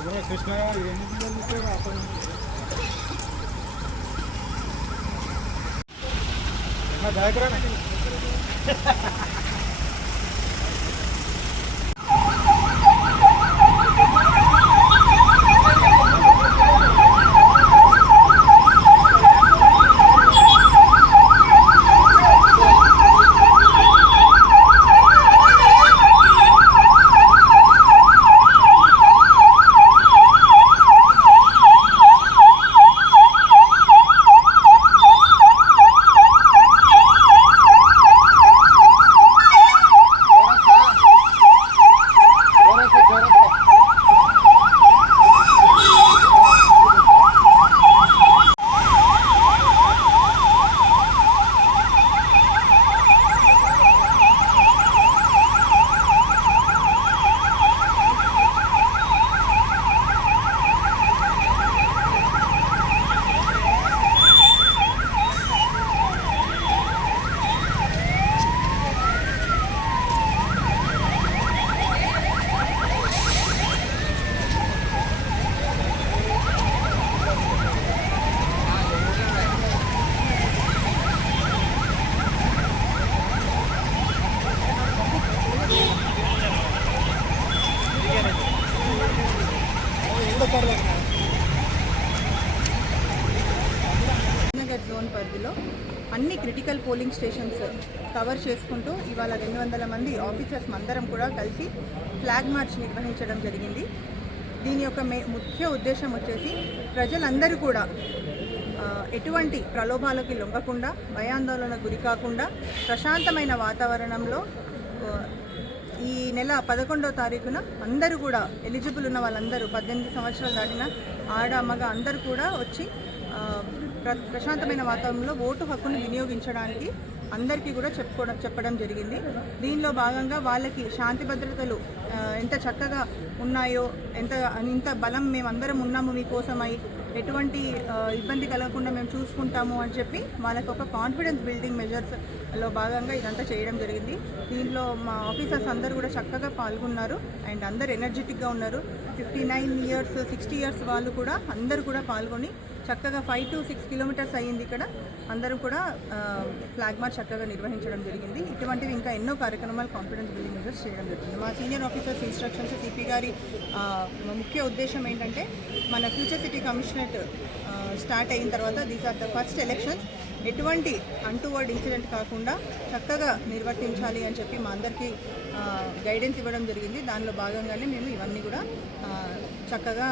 కృష్ణ జాగ్రత్త నగర్ జోన్ పరిధిలో అన్ని క్రిటికల్ పోలింగ్ స్టేషన్స్ కవర్ చేసుకుంటూ ఇవాళ 200 మంది ఆఫీసర్స్ అందరం కూడా కలిసి ఫ్లాగ్ మార్చ్ నిర్వహించడం జరిగింది. దీని యొక్క ముఖ్య ఉద్దేశం వచ్చేసి ప్రజలందరూ కూడా ఎటువంటి ప్రలోభాలకి లొంగకుండా, భయాందోళనకు గురి కాకుండా ప్రశాంతమైన వాతావరణంలో ఈ నెల 11వ తారీఖున అందరూ కూడా ఎలిజిబుల్ ఉన్న వాళ్ళందరూ 18 సంవత్సరాలు దాటిన ఆడ మగ అందరూ కూడా వచ్చి ప్రశాంతమైన వాతావరణంలో ఓటు హక్కును వినియోగించడానికి అందరికీ కూడా చెప్పడం జరిగింది. దీనిలో భాగంగా వాళ్ళకి శాంతి భద్రతలు ఎంత చక్కగా ఉన్నాయో, ఇంత బలం మేమందరం ఉన్నాము మీకోసమై, ఎటువంటి ఇబ్బంది కలగకుండా మేము చూసుకుంటాము అని చెప్పి వాళ్ళకి ఒక కాన్ఫిడెన్స్ బిల్డింగ్ మెజర్స్లో భాగంగా ఇదంతా చేయడం జరిగింది. దీనిలో మా ఆఫీసర్స్ అందరూ కూడా చక్కగా పాల్గొన్నారు అండ్ అందరు ఎనర్జెటిక్గా ఉన్నారు. 59 ఇయర్స్ 60 ఇయర్స్ వాళ్ళు కూడా అందరూ కూడా పాల్గొని చక్కగా 5 to 6 కిలోమీటర్స్ అయ్యింది. ఇక్కడ అందరూ కూడా ఫ్లాగ్ మార్చ్ చక్కగా నిర్వహించడం జరిగింది. ఇటువంటివి ఇంకా ఎన్నో కార్యక్రమాలు కాన్ఫిడెన్స్ బిల్డింగ్ మెజర్స్ చేయడం జరిగింది. మా సీనియర్ ఆఫీసర్స్ ఇన్స్ట్రక్షన్స్, సిపి గారి ముఖ్య ఉద్దేశం ఏంటంటే మన ఫ్యూచర్ సిటీ కమిషనరేట్ స్టార్ట్ అయిన తర్వాత these are the first elections, ఎటువంటి అంటువర్డ్ ఇన్సిడెంట్ కాకుండా చక్కగా నిర్వర్తించాలి అని చెప్పి మా అందరికీ గైడెన్స్ ఇవ్వడం జరిగింది. దానిలో భాగంగానే మేము ఇవన్నీ కూడా చక్కగా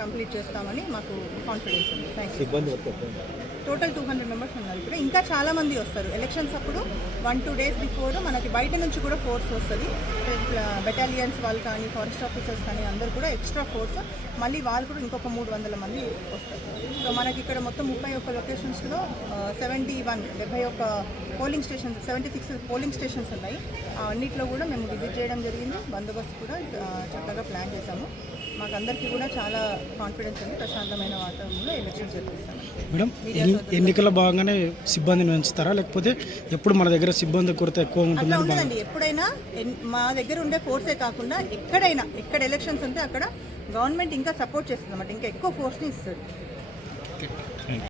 కంప్లీట్ చేస్తామని మాకు కాన్ఫిడెన్స్ ఉంది. టోటల్ 200 మెంబర్స్ ఉన్నారు. ఇప్పుడు ఇంకా చాలామంది వస్తారు. ఎలక్షన్స్ అప్పుడు 1-2 days బిఫోర్ మనకి బయట నుంచి కూడా ఫోర్స్ వస్తుంది. బెటాలియన్స్ వాళ్ళు కానీ, ఫారెస్ట్ ఆఫీసర్స్ కానీ అందరూ కూడా ఎక్స్ట్రా ఫోర్స్, మళ్ళీ వాళ్ళు కూడా ఇంకొక 300 మంది వస్తారు. సో మనకి ఇక్కడ మొత్తం 31 లొకేషన్స్లో 71 పోలింగ్ స్టేషన్స్, 76 పోలింగ్ స్టేషన్స్ ఉన్నాయి. అన్నిట్లో కూడా మేము విజిట్ చేయడం జరిగింది. బందోబస్తు కూడా చక్కగా ప్లాన్ చేశాము. మాకు అందరికీ కూడా చాలా కాన్ఫిడెన్స్ ఉంది. ప్రశాంతమైన వాతావరణంలో ఎలక్షన్స్ జరిపిస్తాము. మేడం, ఎన్నికల భాగంగానే సిబ్బందిని పెంచుతారా, లేకపోతే ఎప్పుడు మన దగ్గర సిబ్బంది కొరత ఎక్కువ ఉంటుంది? ఉంటుందండి. ఎప్పుడైనా మా దగ్గర ఉండే ఫోర్సే కాకుండా ఎక్కడ ఎలక్షన్స్ ఉంటే అక్కడ గవర్నమెంట్ ఇంకా సపోర్ట్ చేస్తుంది అన్నమాట. ఇంకా ఎక్కువ ఫోర్స్ని ఇస్తుంది.